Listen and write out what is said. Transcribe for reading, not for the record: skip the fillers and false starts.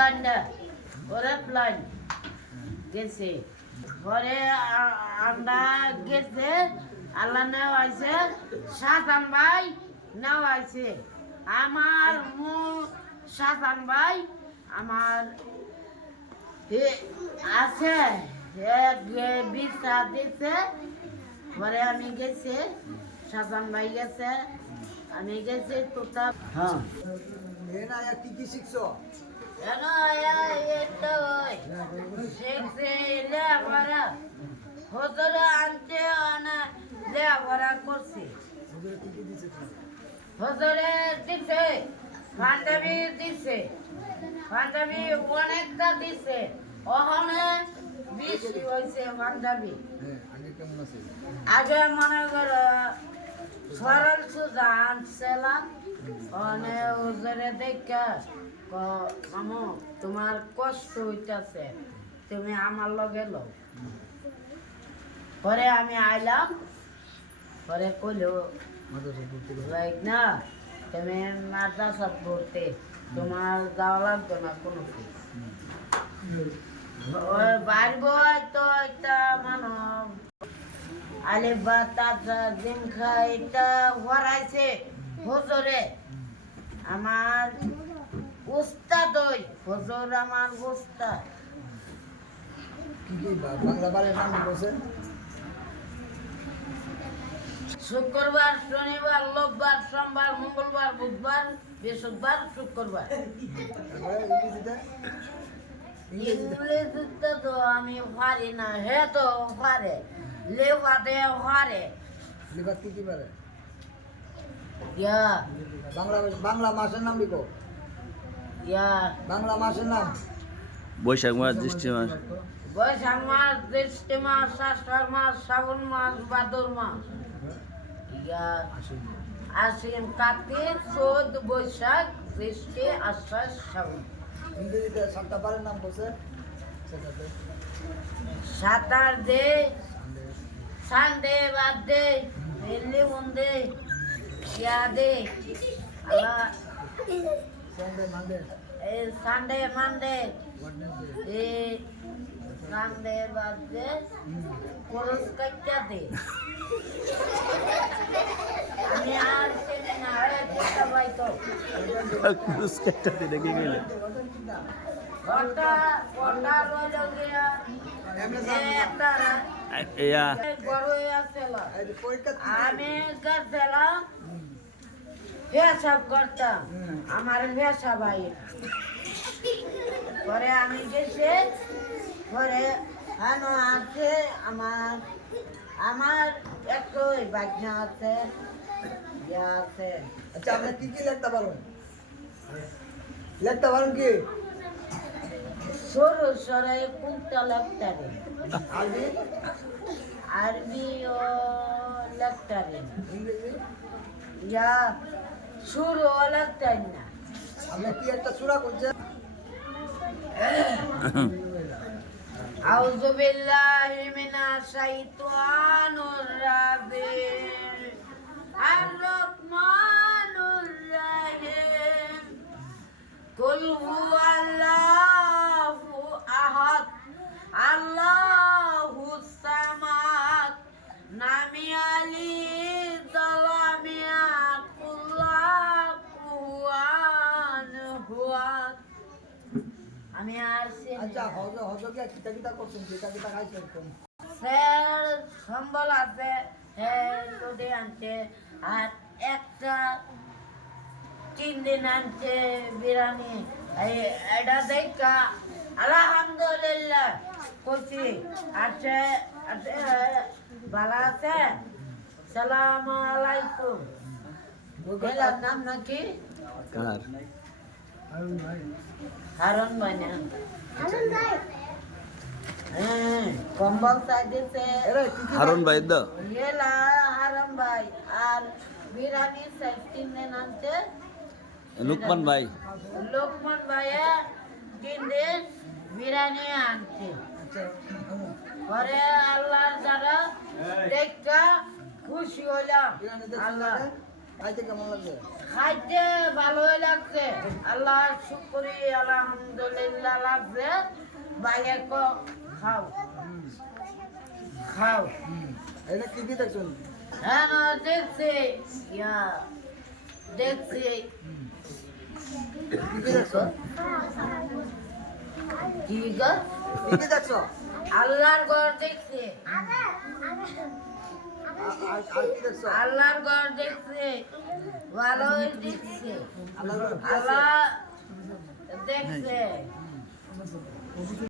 প্লানটা ওরা প্লান গেছে পরে আমরা গেছে আল্লাহ নেওয়া আছে সাতান ভাই নেওয়া আছে আমার সাতান ভাই আমার আছে এক বিশটা দিচ্ছে পরে আমি গেছি সাতান ভাই গেছে আমি গেছি তোতা হ্যাঁ কি কি শিখছো আনতে লেখাপড়া করছি হজরে দিছে পাঞ্জাবি দিছে পাঞ্জাবি অনেকটা দিছে ওখানে বেশি হয়েছে পাঞ্জাবি আগে মনে করো সরল সুজা আনছিলাম মানে ওজরে দেখা মামু তোমার কষ্ট হইতাছে তুমি আমার লগে লো পরে আমি আইলাম পরে কইলো না তুমি মাদ্রাসা পড়তে তোমার যাওয়া লাগতো না কোনো বাড়বো তো একটা মানব আলে বাতা দিন খাই এটা হরাইছে হজরে আমার উস্তাদ ওই হজর আমার উস্তাদ কি কি বাংলা বারের নাম বলছে শুক্রবার শনিবার রোববার সোমবার মঙ্গলবার বুধবার বৃহস্পতিবার শুক্রবার ইংরেজিতে তো আমি পারি না হে তো পারে লেবাতে পারে লেবা কি কি পারে ইয়া বাংলা মাসের নাম লিখো ইয়া বাংলা মাসের নাম বৈশাখ মাস জ্যৈষ্ঠ মাস বৈশাখ মাস জ্যৈষ্ঠ মাস আষাঢ় মাস শ্রাবণ মাস ভাদর মাস ইয়া আশ্বিন কার্তিক চৈত বৈশাখ জ্যৈষ্ঠ আষাঢ় শ্রাবণ ইংরেজিতে সাতটা বারের নাম বলছে সাটারডে সানডে বার্থডে এলি মন্ডে ইয়াদে আল্লাহ সানডে মানডে এই সানডে মানডে এই সানডে বার্থডে খরচ কাটতে দে আমি আর চিনি না একটা ভাই তো ক্রুজ কাটতে দেখে গেলে ঘন্টা ঘন্টা রইল গিয়া একটা ইয়া বড় আসছিল পরীক্ষা আমি গেছিলাম পেশাব করতাম আমার পেশা ভাই পরে আমি গেছি পরে হানো আছে আমার আমার একটাই বাজনা আছে ইয়া আছে আচ্ছা আপনি কি কি লিখতে পারেন লিখতে পারেন কি সরু সরে কোনটা লাগতারে আরবি আরবি ও লাগতারে ইংরেজি ইয়া শুরু ও লাগতার না আপনি কি একটা সূরা করছেন আউযু বিল্লাহি মিনাশ শাইতানির রাজিম আর-রাহমানুর রাহিম কুল হুয়াল্লাহু আহাদ আল্লাহুস সামাদ নামি আলি যালামিয়া কুল্লাহুয়ান হুয়াদ আমি আর আচ্ছা হজ কি কিতা কিতা করছেন কিতা কিতা খাইছেন কোন স্যার সম্বল আছে রোদে আনছে আর একটা 3 দিন আনছে বিরিয়ানি এটা দেখা আলহামদুলিল্লাহ কইছি আছে ভালো আছে সালাম আলাইকুম বলার নাম নাকি কার হারন ভাই না কম্বল চাইছে হারুন ভাই দা এলা হারন ভাই আর বিরিয়ানি 3 দিন আনছে লুকমান ভাই লোকমান ভাইয়া 3 দিন বিরিয়ানি আনছে পরে আল্লাহর দ্বারা দেখা খুশি হলাম আল্লাহ খাইতে কেমন লাগছে? খাইতে ভালোই লাগছে, আল্লাহ শুকরি আলহামদুলিল্লাহ লাগছে। বাইরে খাও খাও। এটা কি কি দেখছেন? হ্যাঁ না, দেখছি ইয়া দেখছি। কি কি দেখছো? কি গো? কি কি দেখছো? আল্লাহর ঘর দেখছি, আর কি দেখছো? আল্লাহর ঘর দেখছি, ভালোই দেখছি। আল্লাহর ঘরে কি আছে? আল্লাহ দেখছে।